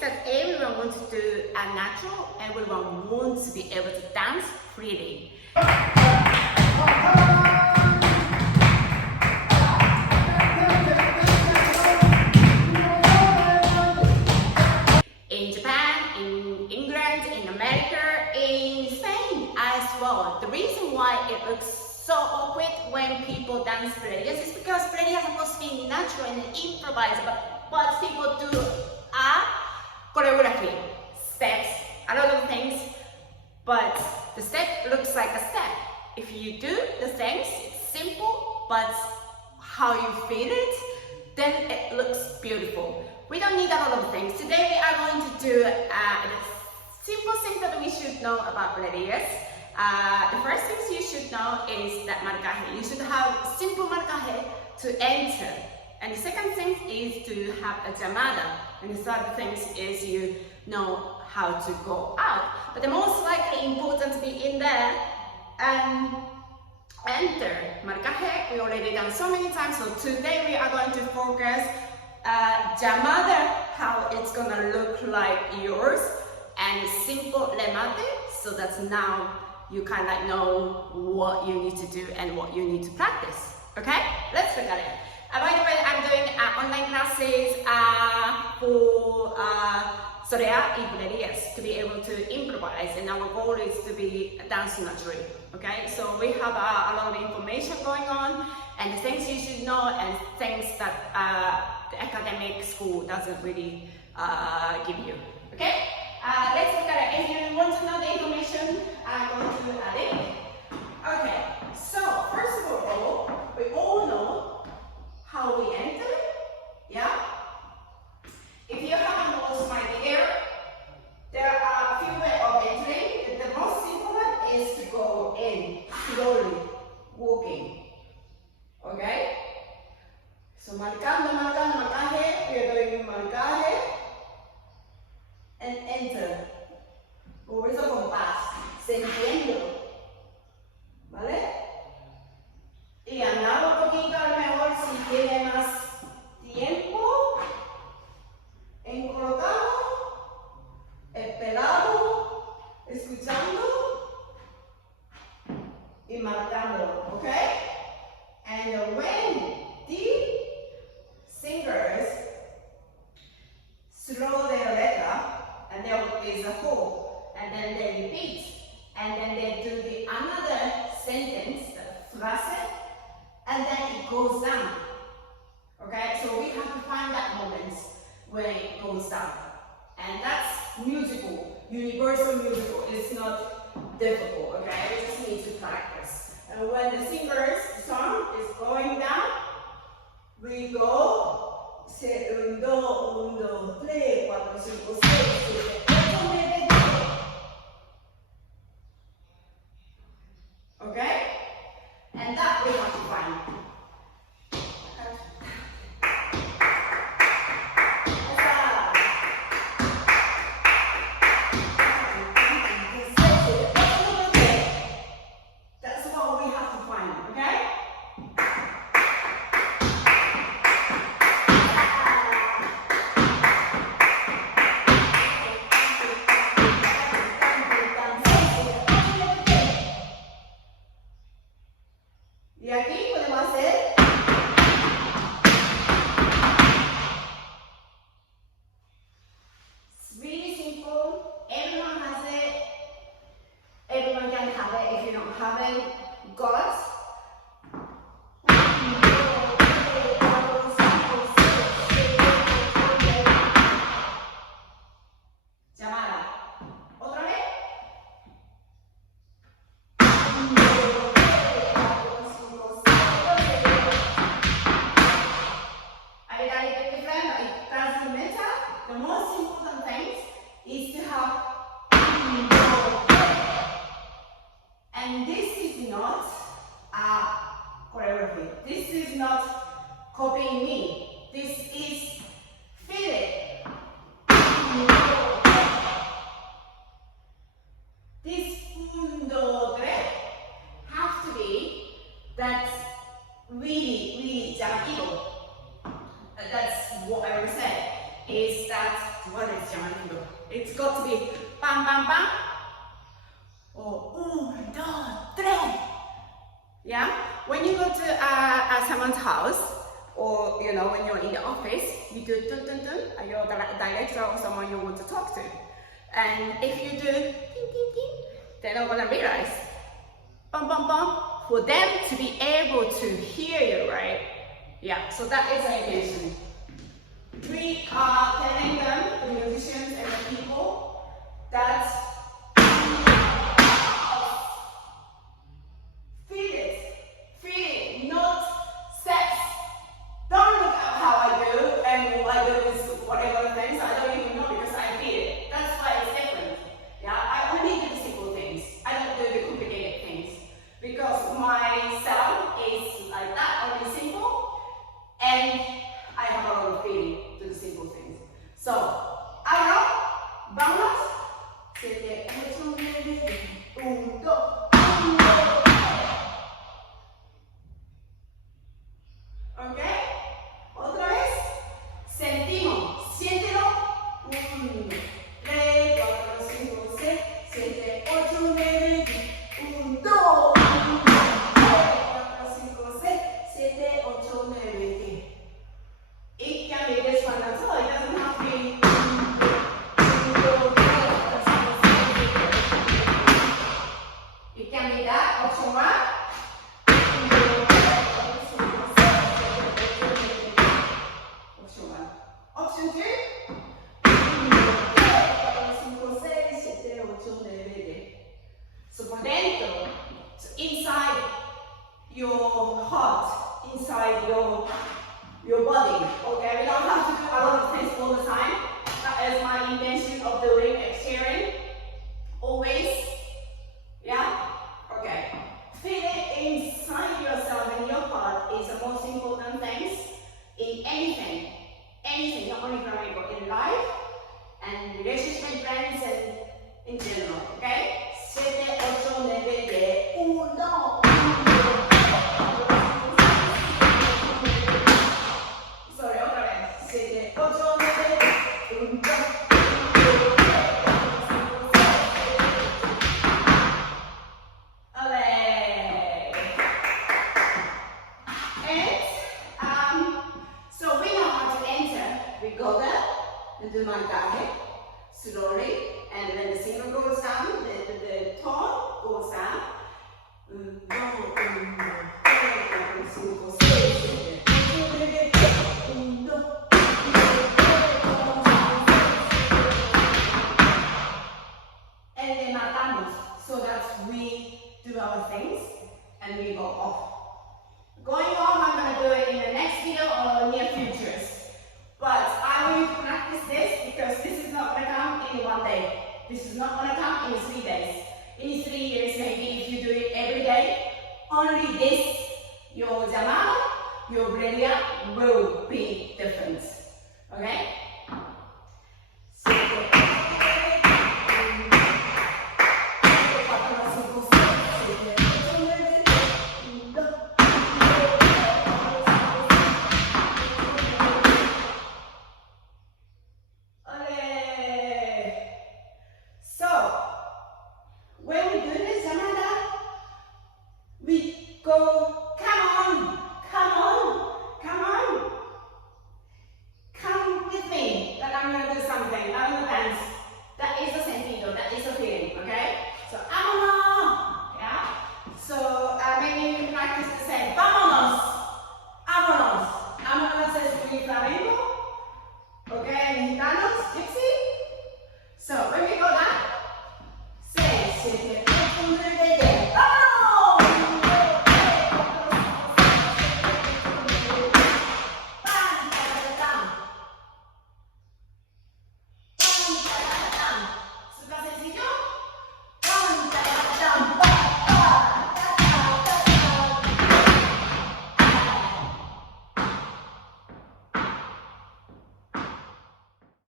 that everyone wants to do a natural, everyone wants to be able to dance freely. In Japan, in England, in America, in Spain as well. The reason why it looks so awkward when people dance Bulerias is because Bulerias are supposed to be natural and improvised, but what people do are choreography, steps, a lot of things, but the step looks like a step. If you do the things, it's simple, but how you feel it, then it looks beautiful. We don't need a lot of things. Today we are going to do simple things that we should know about Bulerias. The first things you should know is that marcaje. You should have simple marcaje to enter. And the second thing is to have a llamada. And the third thing is you know how to go out. But the most likely important to be in there and enter. Marcaje, we already done so many times, so today we are going to focus llamada, how it's gonna look like yours, and simple remate, so that now you kind of know what you need to do and what you need to practice. Okay, let's look at it. By the way, I'm doing online classes for Sorea y Bulerias to be able to improvise, and our goal is to be dancing naturally. Okay, so we have a lot of information going on, and the things you should know, and things that the academic school doesn't really give you. Okay, let's look at it. If you want to know the information, I'm going to add it. Okay, so first of all, we all know how we enter. Yeah. If you haven't watched my video, there are a few ways of entering. The most simple one is to go in slowly, walking. Okay? So marcando, marcaje, we are doing marcaje and enter. Por eso compás, sintiendo. ¿Vale? Y andar un poquito a lo mejor si tiene más tiempo. Encolocado, esperado, escuchando y marcando, okay? And when the singers slow their letter, and there is a hold, and then they repeat, and then they do the another sentence, frase, and then it goes down. Okay, so we have to find that moment when it goes down. And that's musical, universal musical. It's not difficult, okay? We just need to practice. And when the singer's song is going down, we go 1, 2, 1, 2, 3, 4, 5, 6, 7, 8, 9, 10. Okay? And that we have to find. And this is not choreography. This is not copying me. This is feel it. This 1, 2, 3 have to be that really llamativo. That's what I would say. Is that es llamativo. It's got to be bam, bam, bam. Or un, dos, tres. Yeah? When you go to someone's house, or when you're in the office, you do dun dun dun, and you're the director or someone you want to talk to. And if you do ding ding ding, they're not gonna realize. Bum bum bum, for them to be able to hear you, right? Yeah, so that is our intention. We are telling them, the musicians and the people, that feel it, not steps. Don't look at how I do and what I do is whatever things. I don't even know because I feel it. That's why it's different. Yeah, I only do the simple things. I don't do the complicated things because my sound is like that, only simple, and I have a lot of feeling to the simple things. So, ahora vamos. 7, 8, 9, 1, 2, 1, 2. ¿Ok? Otra vez. Sentimos. Siéntelo. 1, 3, 4, 5, 6, 7, 8, 9, 1, 2, 3, 4, 5, 6, 7, 8, 9, 10. It can be this one as well. It doesn't have to be 1, 2, 3, 4, 5, 6, 7, 8. It can be that. Option 1. Option 2. 4, 5, 6, 7, 8, 9, 10. So por dentro, so inside your heart, inside your body. Okay, we don't have to do a lot of things all the time. That is my intention of doing sharing. Always. Yeah? Okay. Feel it inside yourself and your heart is the most important things in anything. Anything, not only flamenco, in life and relationship, friends, and in general. Okay? 7, 8, 9, 10, 1, 2. Sorry, otra vez. 7, 8, 9, 1, 2. So we know how to enter. We go there, we do marcaje, slowly, and then the singer goes down, the tone goes down. 1, 2, 3, 4, 5, 6, 7, 8, 9, 10. And then marcamos, so that we do our things and we go off. Going on, I'm going to do it in the next video or near futures. But I want you to practice this because this is not going to come in 1 day. This is not going to come in 3 days. In 3 years, maybe if you do it every day, only this, your llamada, your bulería will be different. Okay? Practice